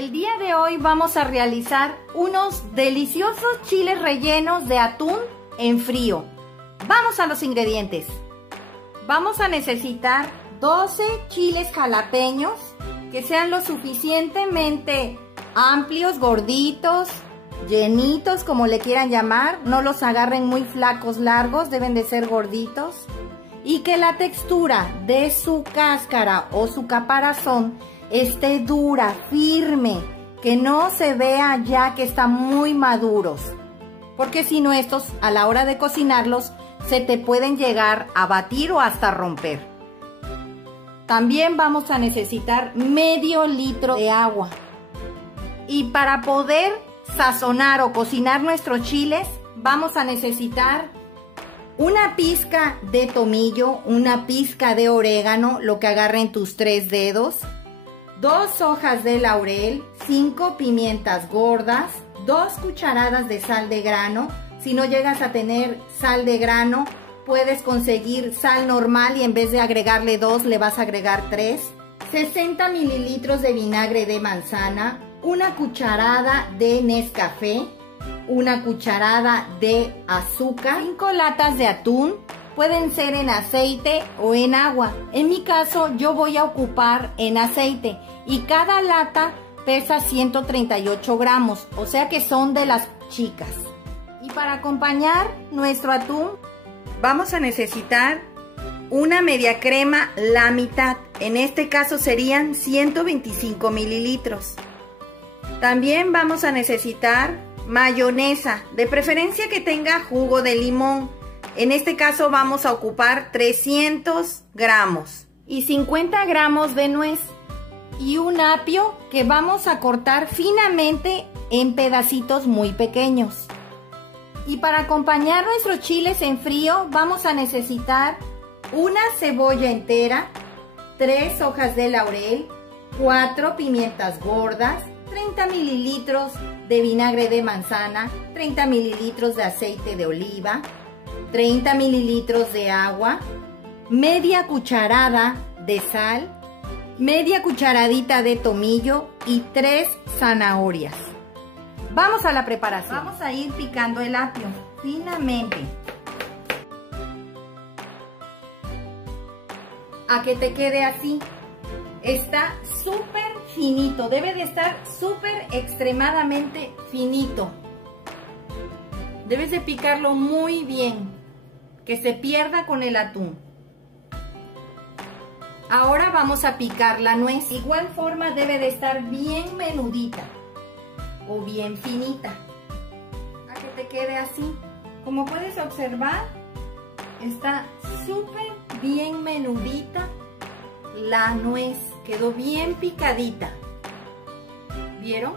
El día de hoy vamos a realizar unos deliciosos chiles rellenos de atún en frío. Vamos a los ingredientes. Vamos a necesitar 12 chiles jalapeños que sean lo suficientemente amplios, gorditos, llenitos, como le quieran llamar. No los agarren muy flacos, largos, deben de ser gorditos. Y que la textura de su cáscara o su caparazón esté dura, firme, que no se vea ya que están muy maduros, porque si no estos a la hora de cocinarlos se te pueden llegar a batir o hasta romper. También vamos a necesitar medio litro de agua. Y para poder sazonar o cocinar nuestros chiles vamos a necesitar una pizca de tomillo, una pizca de orégano, lo que agarren tus 3 dedos, 2 hojas de laurel, 5 pimientas gordas, 2 cucharadas de sal de grano. Si no llegas a tener sal de grano, puedes conseguir sal normal y en vez de agregarle 2, le vas a agregar 3. 60 mililitros de vinagre de manzana, una cucharada de Nescafé, una cucharada de azúcar, 5 latas de atún. Pueden ser en aceite o en agua. En mi caso yo voy a ocupar en aceite y cada lata pesa 138 gramos, o sea que son de las chicas. Y para acompañar nuestro atún vamos a necesitar una media crema, la mitad. En este caso serían 125 mililitros. También vamos a necesitar mayonesa, de preferencia que tenga jugo de limón. En este caso vamos a ocupar 300 gramos y 50 gramos de nuez y un apio que vamos a cortar finamente en pedacitos muy pequeños. Y para acompañar nuestros chiles en frío vamos a necesitar una cebolla entera, 3 hojas de laurel, 4 pimientas gordas, 30 mililitros de vinagre de manzana, 30 mililitros de aceite de oliva, 30 mililitros de agua, media cucharada de sal, media cucharadita de tomillo y 3 zanahorias. Vamos a la preparación. Vamos a ir picando el apio finamente a que te quede así. Está súper finito, debe de estar súper extremadamente finito. Debes de picarlo muy bien, que se pierda con el atún. Ahora vamos a picar la nuez. Igual forma debe de estar bien menudita o bien finita, a que te quede así. Como puedes observar, está súper bien menudita la nuez, quedó bien picadita. ¿Vieron?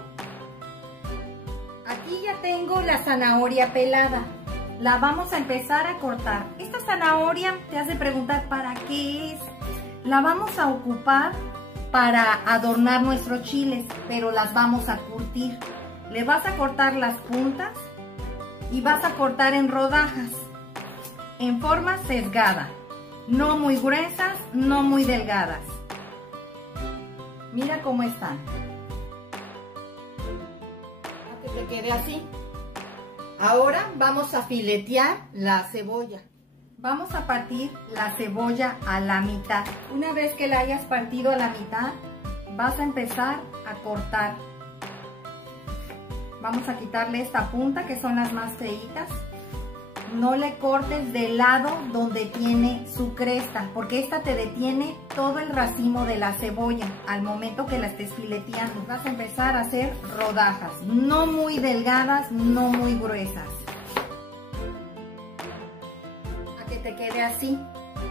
Aquí ya tengo la zanahoria pelada. La vamos a empezar a cortar. Esta zanahoria te has de preguntar ¿para qué es? La vamos a ocupar para adornar nuestros chiles, pero las vamos a curtir. Le vas a cortar las puntas y vas a cortar en rodajas, en forma sesgada. No muy gruesas, no muy delgadas. Mira cómo están. Para que te quede así. Ahora vamos a filetear la cebolla. Vamos a partir la cebolla a la mitad. Una vez que la hayas partido a la mitad, vas a empezar a cortar. Vamos a quitarle esta punta, que son las más feitas. No le cortes del lado donde tiene su cresta, porque esta te detiene todo el racimo de la cebolla al momento que la estés fileteando. Vas a empezar a hacer rodajas, no muy delgadas, no muy gruesas, a que te quede así.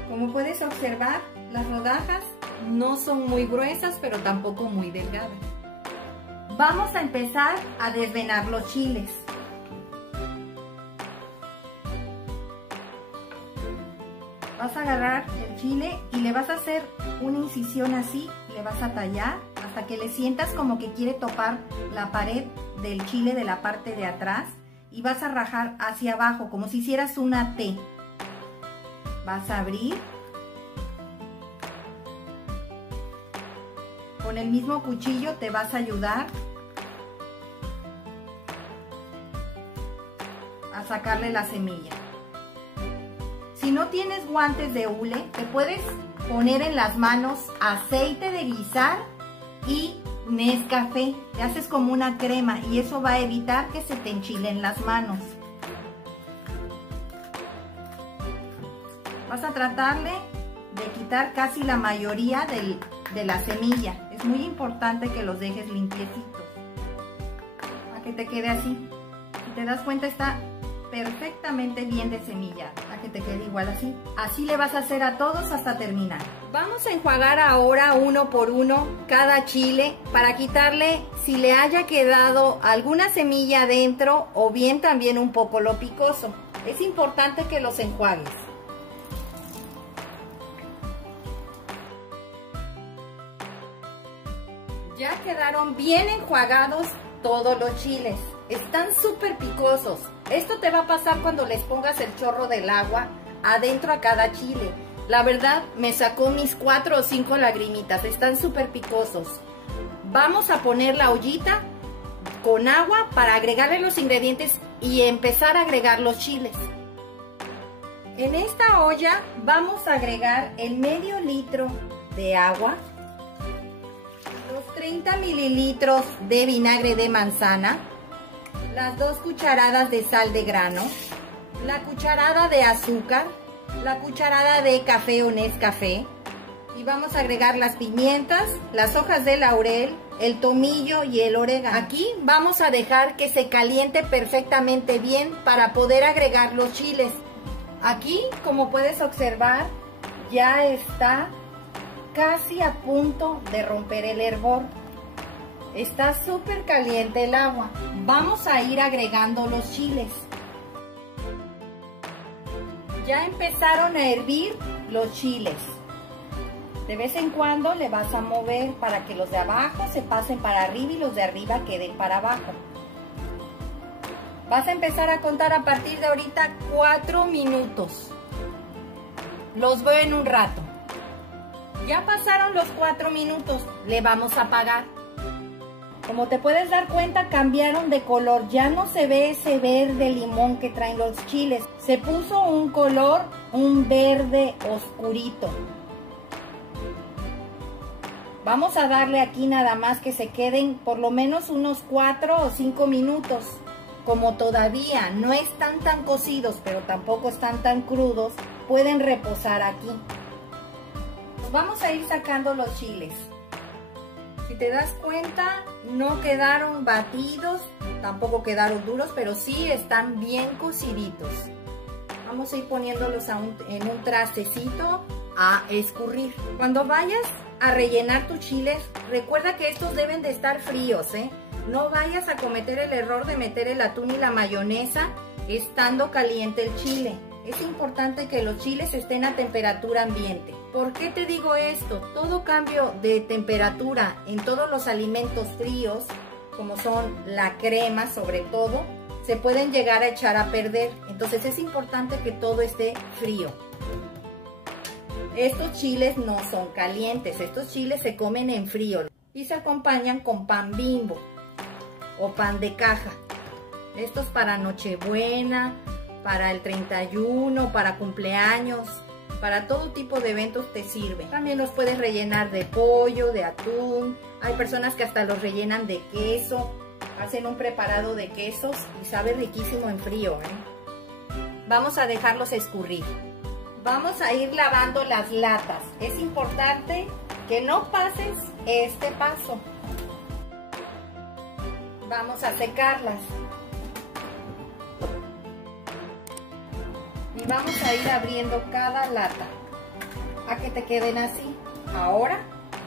Como puedes observar, las rodajas no son muy gruesas, pero tampoco muy delgadas. Vamos a empezar a desvenar los chiles. Vas a agarrar el chile y le vas a hacer una incisión así, le vas a tallar hasta que le sientas como que quiere topar la pared del chile de la parte de atrás y vas a rajar hacia abajo como si hicieras una T. Vas a abrir Con el mismo cuchillo te vas a ayudar a sacarle la semilla. Si no tienes guantes de hule, te puedes poner en las manos aceite de guisar y Nescafé. Te haces como una crema y eso va a evitar que se te enchilen las manos. Vas a tratarle de quitar casi la mayoría de la semilla. Es muy importante que los dejes limpiecitos para que te quede así. Si te das cuenta, está perfectamente bien de semilla, para que te quede igual así. Así le vas a hacer a todos hasta terminar. Vamos a enjuagar ahora uno por uno cada chile para quitarle si le haya quedado alguna semilla adentro o bien también un poco lo picoso. Es importante que los enjuagues. Ya quedaron bien enjuagados todos los chiles. Están súper picosos. Esto te va a pasar cuando les pongas el chorro del agua adentro a cada chile. La verdad, me sacó mis 4 o 5 lagrimitas. Están súper picosos. Vamos a poner la ollita con agua para agregarle los ingredientes y empezar a agregar los chiles. En esta olla vamos a agregar el medio litro de agua, los 30 mililitros de vinagre de manzana, las 2 cucharadas de sal de grano, la cucharada de azúcar, la cucharada de café o Nescafé, y vamos a agregar las pimientas, las hojas de laurel, el tomillo y el orégano. Aquí vamos a dejar que se caliente perfectamente bien para poder agregar los chiles. Aquí, como puedes observar, ya está casi a punto de romper el hervor. Está súper caliente el agua. Vamos a ir agregando los chiles. Ya empezaron a hervir los chiles. De vez en cuando le vas a mover para que los de abajo se pasen para arriba y los de arriba queden para abajo. Vas a empezar a contar a partir de ahorita 4 minutos. Los veo en un rato. Ya pasaron los 4 minutos. Le vamos a apagar. Como te puedes dar cuenta, cambiaron de color. Ya no se ve ese verde limón que traen los chiles. Se puso un color, un verde oscurito. Vamos a darle aquí nada más que se queden por lo menos unos 4 o 5 minutos. Como todavía no están tan cocidos, pero tampoco están tan crudos, pueden reposar aquí. Vamos a ir sacando los chiles. Si te das cuenta, no quedaron batidos, tampoco quedaron duros, pero sí están bien cociditos. Vamos a ir poniéndolos en un trastecito a escurrir. Cuando vayas a rellenar tus chiles, recuerda que estos deben de estar fríos, ¿eh? No vayas a cometer el error de meter el atún y la mayonesa estando caliente el chile. Es importante que los chiles estén a temperatura ambiente. ¿Por qué te digo esto? Todo cambio de temperatura en todos los alimentos fríos, como son la crema sobre todo, se pueden llegar a echar a perder. Entonces es importante que todo esté frío. Estos chiles no son calientes, estos chiles se comen en frío y se acompañan con pan Bimbo o pan de caja. Estos para Nochebuena, para el 31, para cumpleaños, para todo tipo de eventos te sirve. También los puedes rellenar de pollo, de atún. Hay personas que hasta los rellenan de queso. Hacen un preparado de quesos y sabe riquísimo en frío, ¿eh? Vamos a dejarlos escurrir. Vamos a ir lavando las latas. Es importante que no pases este paso. Vamos a secarlas. Y vamos a ir abriendo cada lata a que te queden así. Ahora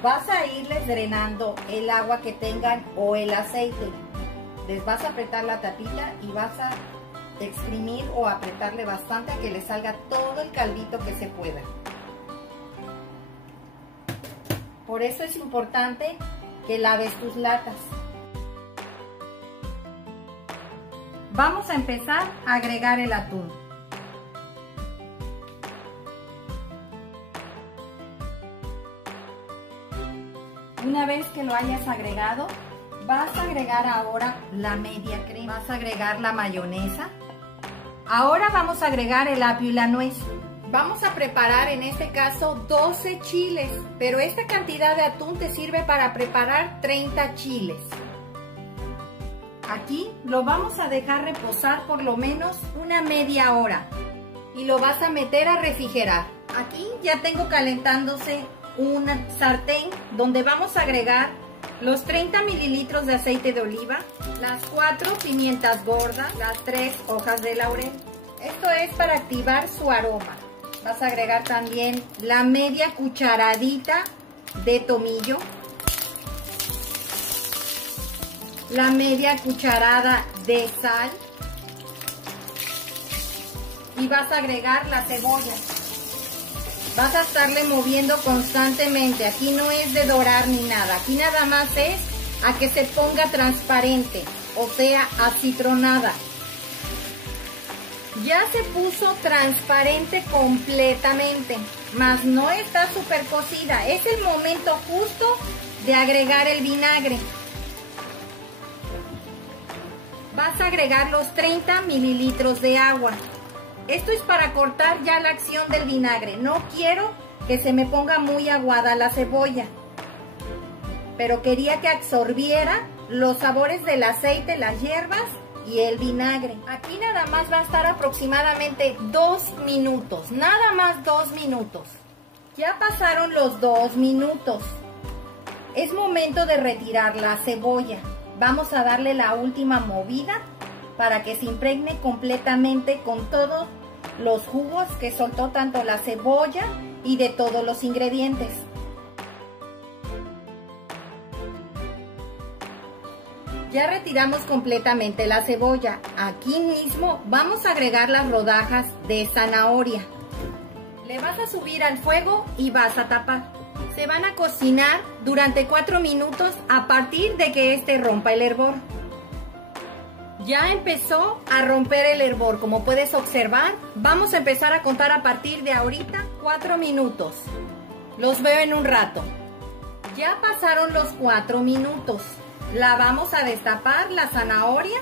vas a irles drenando el agua que tengan o el aceite. Les vas a apretar la tapita y vas a exprimir o apretarle bastante a que le salga todo el caldito que se pueda. Por eso es importante que laves tus latas. Vamos a empezar a agregar el atún. Una vez que lo hayas agregado, vas a agregar ahora la media crema. Vas a agregar la mayonesa. Ahora vamos a agregar el apio y la nuez. Vamos a preparar en este caso 12 chiles, pero esta cantidad de atún te sirve para preparar 30 chiles. Aquí lo vamos a dejar reposar por lo menos una media hora y lo vas a meter a refrigerar. Aquí ya tengo calentándose un sartén donde vamos a agregar los 30 mililitros de aceite de oliva, las 4 pimientas gordas, las 3 hojas de laurel. Esto es para activar su aroma. Vas a agregar también la media cucharadita de tomillo, la media cucharada de sal y vas a agregar la cebolla. Vas a estarle moviendo constantemente. Aquí no es de dorar ni nada. Aquí nada más es a que se ponga transparente, o sea, acitronada. Ya se puso transparente completamente, mas no está súper cocida. Es el momento justo de agregar el vinagre. Vas a agregar los 30 mililitros de agua. Esto es para cortar ya la acción del vinagre. No quiero que se me ponga muy aguada la cebolla, pero quería que absorbiera los sabores del aceite, las hierbas y el vinagre. Aquí nada más va a estar aproximadamente 2 minutos, nada más 2 minutos. Ya pasaron los 2 minutos. Es momento de retirar la cebolla. Vamos a darle la última movida para que se impregne completamente con todos los jugos que soltó tanto la cebolla y de todos los ingredientes. Ya retiramos completamente la cebolla. Aquí mismo vamos a agregar las rodajas de zanahoria. Le vas a subir al fuego y vas a tapar. Se van a cocinar durante 4 minutos a partir de que este rompa el hervor. Ya empezó a romper el hervor, como puedes observar. Vamos a empezar a contar a partir de ahorita 4 minutos. Los veo en un rato. Ya pasaron los 4 minutos. La vamos a destapar, la zanahoria.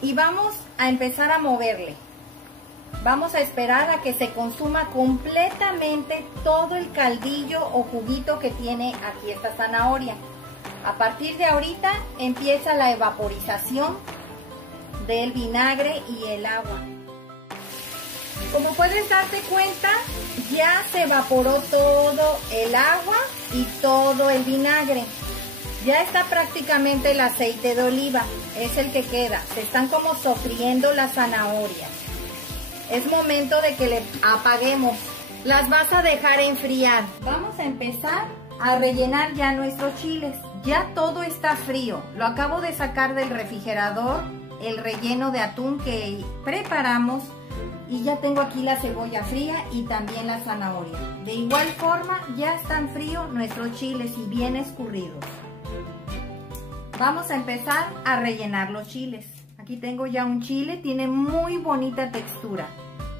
Y vamos a empezar a moverle. Vamos a esperar a que se consuma completamente todo el caldillo o juguito que tiene aquí esta zanahoria. A partir de ahorita empieza la evaporización del vinagre y el agua. Como puedes darte cuenta, ya se evaporó todo el agua y todo el vinagre. Ya está prácticamente el aceite de oliva, es el que queda. Se están como sofriendo las zanahorias. Es momento de que le apaguemos. Las vas a dejar enfriar. Vamos a empezar a rellenar ya nuestros chiles. Ya todo está frío. Lo acabo de sacar del refrigerador, el relleno de atún que preparamos. Y ya tengo aquí la cebolla fría y también la zanahoria. De igual forma, ya están fríos nuestros chiles y bien escurridos. Vamos a empezar a rellenar los chiles. Aquí tengo ya un chile, tiene muy bonita textura.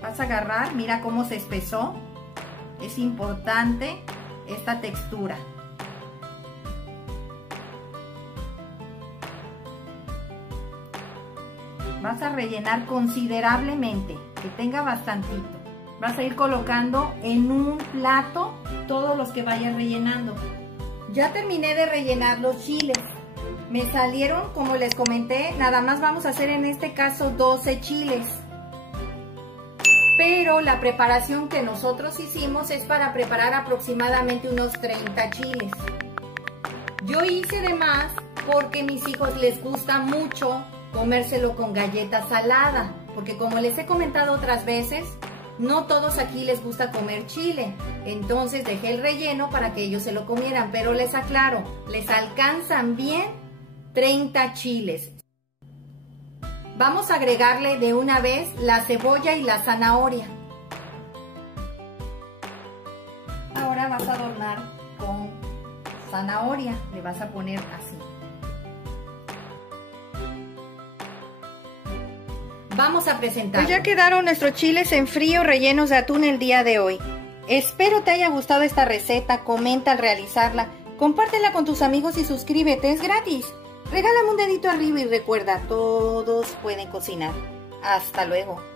Vas a agarrar, mira cómo se espesó. Es importante esta textura. Vas a rellenar considerablemente, que tenga bastantito. Vas a ir colocando en un plato todos los que vayas rellenando. Ya terminé de rellenar los chiles. Me salieron, como les comenté, nada más vamos a hacer en este caso 12 chiles. Pero la preparación que nosotros hicimos es para preparar aproximadamente unos 30 chiles. Yo hice de más porque a mis hijos les gusta mucho comérselo con galleta salada. Porque como les he comentado otras veces, no todos aquí les gusta comer chile. Entonces dejé el relleno para que ellos se lo comieran. Pero les aclaro, les alcanzan bien 30 chiles. Vamos a agregarle de una vez la cebolla y la zanahoria. Ahora vas a adornar con zanahoria. Le vas a poner así. Vamos a presentar. Pues ya quedaron nuestros chiles en frío rellenos de atún el día de hoy. Espero te haya gustado esta receta, comenta al realizarla, compártela con tus amigos y suscríbete, es gratis. Regálame un dedito arriba y recuerda, todos pueden cocinar. Hasta luego.